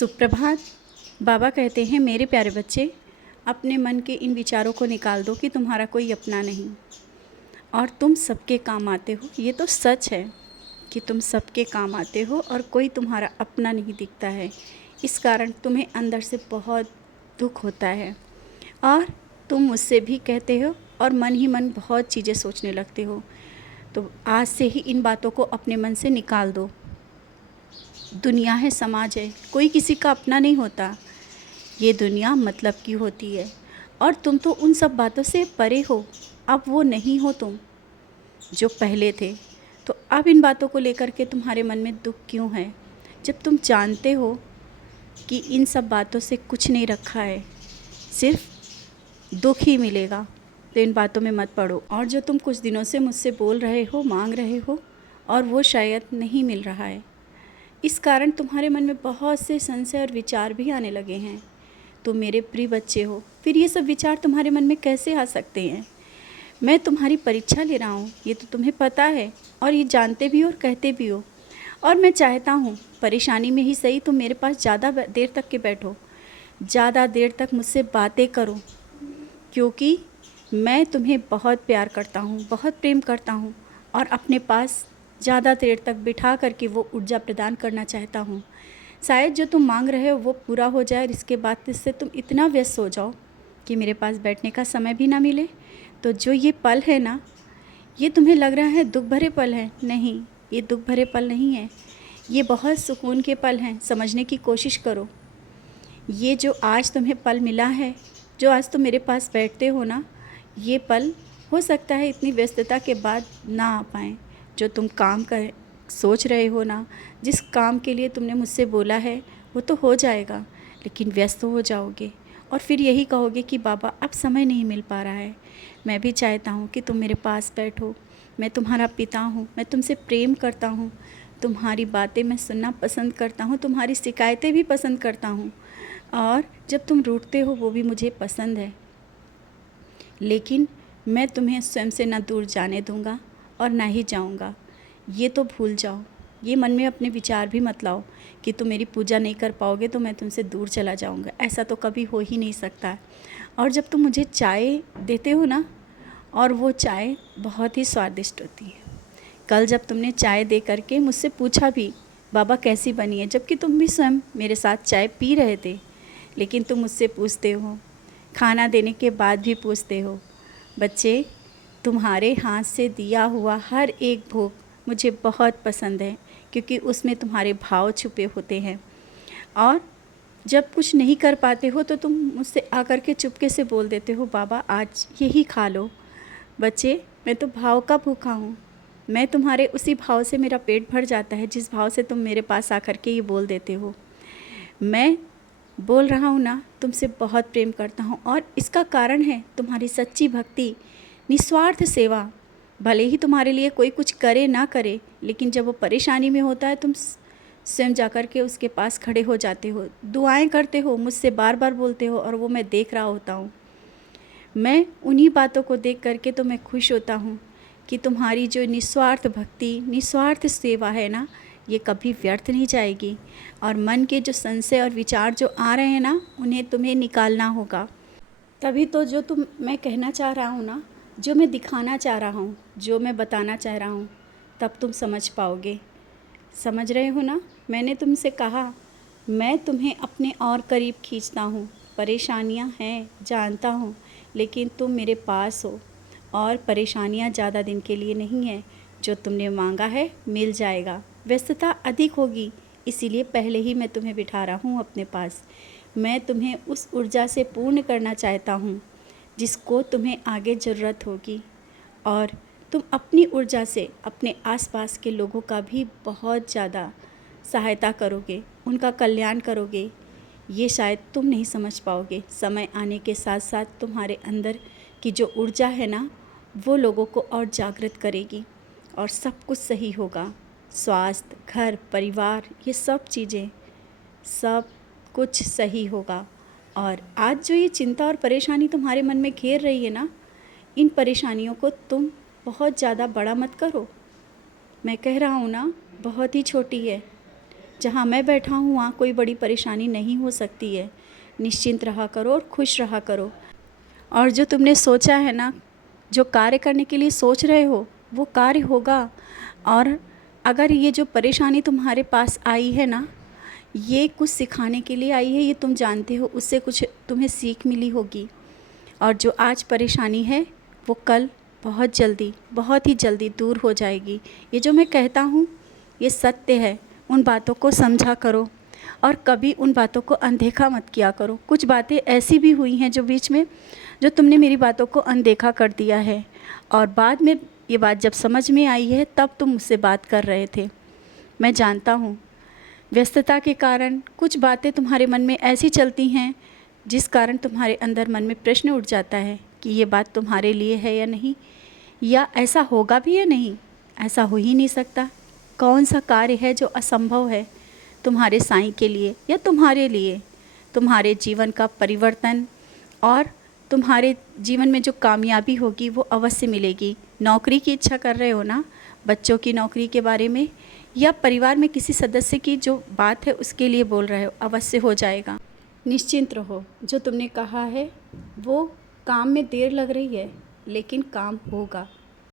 सुप्रभात। बाबा कहते हैं, मेरे प्यारे बच्चे, अपने मन के इन विचारों को निकाल दो कि तुम्हारा कोई अपना नहीं और तुम सबके काम आते हो। ये तो सच है कि तुम सबके काम आते हो और कोई तुम्हारा अपना नहीं दिखता है। इस कारण तुम्हें अंदर से बहुत दुख होता है और तुम मुझसे भी कहते हो और मन ही मन बहुत चीज़ें सोचने लगते हो। तो आज से ही इन बातों को अपने मन से निकाल दो। दुनिया है, समाज है, कोई किसी का अपना नहीं होता। ये दुनिया मतलब की होती है और तुम तो उन सब बातों से परे हो। अब वो नहीं हो तुम जो पहले थे। तो अब इन बातों को लेकर के तुम्हारे मन में दुख क्यों है, जब तुम जानते हो कि इन सब बातों से कुछ नहीं रखा है, सिर्फ दुख ही मिलेगा। तो इन बातों में मत पड़ो। और जो तुम कुछ दिनों से मुझसे बोल रहे हो, मांग रहे हो, और वो शायद नहीं मिल रहा है, इस कारण तुम्हारे मन में बहुत से संशय और विचार भी आने लगे हैं। तुम मेरे प्रिय बच्चे हो, फिर ये सब विचार तुम्हारे मन में कैसे आ सकते हैं? मैं तुम्हारी परीक्षा ले रहा हूँ, ये तो तुम्हें पता है और ये जानते भी हो और कहते भी हो। और मैं चाहता हूँ परेशानी में ही सही तुम मेरे पास ज़्यादा देर तक के बैठो, ज़्यादा देर तक मुझसे बातें करो, क्योंकि मैं तुम्हें बहुत प्यार करता हूँ, बहुत प्रेम करता हूँ और अपने पास ज़्यादा देर तक बिठा करके वो ऊर्जा प्रदान करना चाहता हूँ। शायद जो तुम मांग रहे हो वो पूरा हो जाए और इसके बाद इससे तुम इतना व्यस्त हो जाओ कि मेरे पास बैठने का समय भी ना मिले। तो जो ये पल है ना, ये तुम्हें लग रहा है दुख भरे पल है। नहीं, ये दुख भरे पल नहीं है, ये बहुत सुकून के पल हैं। समझने की कोशिश करो। ये जो आज तुम्हें पल मिला है, जो आज तुम मेरे पास बैठते हो ना, ये पल हो सकता है इतनी व्यस्तता के बाद ना आ पाएँ। जो तुम काम कर सोच रहे हो ना, जिस काम के लिए तुमने मुझसे बोला है, वो तो हो जाएगा, लेकिन व्यस्त हो जाओगे और फिर यही कहोगे कि बाबा अब समय नहीं मिल पा रहा है। मैं भी चाहता हूँ कि तुम मेरे पास बैठो। मैं तुम्हारा पिता हूँ, मैं तुमसे प्रेम करता हूँ, तुम्हारी बातें मैं सुनना पसंद करता हूँ, तुम्हारी शिकायतें भी पसंद करता हूँ और जब तुम रूठते हो वो भी मुझे पसंद है। लेकिन मैं तुम्हें स्वयं से ना दूर जाने दूँगा और ना ही जाऊँगा। ये तो भूल जाओ। ये मन में अपने विचार भी मत लाओ कि तुम मेरी पूजा नहीं कर पाओगे तो मैं तुमसे दूर चला जाऊँगा। ऐसा तो कभी हो ही नहीं सकता। और जब तुम मुझे चाय देते हो ना, और वो चाय बहुत ही स्वादिष्ट होती है। कल जब तुमने चाय दे करके मुझसे पूछा भी, बाबा कैसी बनी है, जबकि तुम भी स्वयं मेरे साथ चाय पी रहे थे, लेकिन तुम मुझसे पूछते हो, खाना देने के बाद भी पूछते हो। बच्चे, तुम्हारे हाथ से दिया हुआ हर एक भोग मुझे बहुत पसंद है, क्योंकि उसमें तुम्हारे भाव छुपे होते हैं। और जब कुछ नहीं कर पाते हो तो तुम मुझसे आकर के चुपके से बोल देते हो, बाबा आज यही खा लो। बच्चे, मैं तो भाव का भूखा हूँ। मैं तुम्हारे उसी भाव से मेरा पेट भर जाता है जिस भाव से तुम मेरे पास आकर के ये बोल देते हो। मैं बोल रहा हूँ ना, तुमसे बहुत प्रेम करता हूँ और इसका कारण है तुम्हारी सच्ची भक्ति, निस्वार्थ सेवा। भले ही तुम्हारे लिए कोई कुछ करे ना करे, लेकिन जब वो परेशानी में होता है तुम स्वयं जाकर के उसके पास खड़े हो जाते हो, दुआएं करते हो, मुझसे बार बार बोलते हो और वो मैं देख रहा होता हूँ। मैं उन्हीं बातों को देख करके तो मैं खुश होता हूँ कि तुम्हारी जो निस्वार्थ भक्ति, निस्वार्थ सेवा है ना, ये कभी व्यर्थ नहीं जाएगी। और मन के जो संशय और विचार जो आ रहे हैं ना, उन्हें तुम्हें निकालना होगा। तभी तो जो मैं कहना चाह रहा हूँ ना, जो मैं दिखाना चाह रहा हूँ, जो मैं बताना चाह रहा हूँ, तब तुम समझ पाओगे। समझ रहे हो ना? मैंने तुमसे कहा, मैं तुम्हें अपने और करीब खींचता हूँ। परेशानियाँ हैं, जानता हूँ, लेकिन तुम मेरे पास हो और परेशानियाँ ज़्यादा दिन के लिए नहीं है। जो तुमने मांगा है मिल जाएगा। व्यस्तता अधिक होगी, इसीलिए पहले ही मैं तुम्हें बिठा रहा हूँ अपने पास। मैं तुम्हें उस ऊर्जा से पूर्ण करना चाहता हूँ जिसको तुम्हें आगे ज़रूरत होगी, और तुम अपनी ऊर्जा से अपने आसपास के लोगों का भी बहुत ज़्यादा सहायता करोगे, उनका कल्याण करोगे। ये शायद तुम नहीं समझ पाओगे। समय आने के साथ साथ तुम्हारे अंदर की जो ऊर्जा है ना, वो लोगों को और जागृत करेगी और सब कुछ सही होगा। स्वास्थ्य, घर, परिवार, ये सब चीज़ें, सब कुछ सही होगा। और आज जो ये चिंता और परेशानी तुम्हारे मन में घेर रही है ना, इन परेशानियों को तुम बहुत ज़्यादा बड़ा मत करो। मैं कह रहा हूँ ना, बहुत ही छोटी है। जहाँ मैं बैठा हूँ वहाँ कोई बड़ी परेशानी नहीं हो सकती है। निश्चिंत रहा करो और खुश रहा करो। और जो तुमने सोचा है ना, जो कार्य करने के लिए सोच रहे हो वो कार्य होगा। और अगर ये जो परेशानी तुम्हारे पास आई है ना, ये कुछ सिखाने के लिए आई है, ये तुम जानते हो, उससे कुछ तुम्हें सीख मिली होगी। और जो आज परेशानी है वो कल बहुत ही जल्दी दूर हो जाएगी। ये जो मैं कहता हूँ ये सत्य है। उन बातों को समझा करो और कभी उन बातों को अनदेखा मत किया करो। कुछ बातें ऐसी भी हुई हैं जो बीच में, जो तुमने मेरी बातों को अनदेखा कर दिया है, और बाद में ये बात जब समझ में आई है तब तुम मुझसे बात कर रहे थे। मैं जानता हूँ व्यस्तता के कारण कुछ बातें तुम्हारे मन में ऐसी चलती हैं जिस कारण तुम्हारे अंदर मन में प्रश्न उठ जाता है कि ये बात तुम्हारे लिए है या नहीं, या ऐसा होगा भी या नहीं। ऐसा हो ही नहीं सकता। कौन सा कार्य है जो असंभव है तुम्हारे साईं के लिए या तुम्हारे लिए। तुम्हारे जीवन का परिवर्तन और तुम्हारे जीवन में जो कामयाबी होगी वो अवश्य मिलेगी। नौकरी की इच्छा कर रहे हो ना, बच्चों की नौकरी के बारे में या परिवार में किसी सदस्य की जो बात है उसके लिए बोल रहे हो, अवश्य हो जाएगा। निश्चिंत रहो। जो तुमने कहा है वो काम में देर लग रही है लेकिन काम होगा।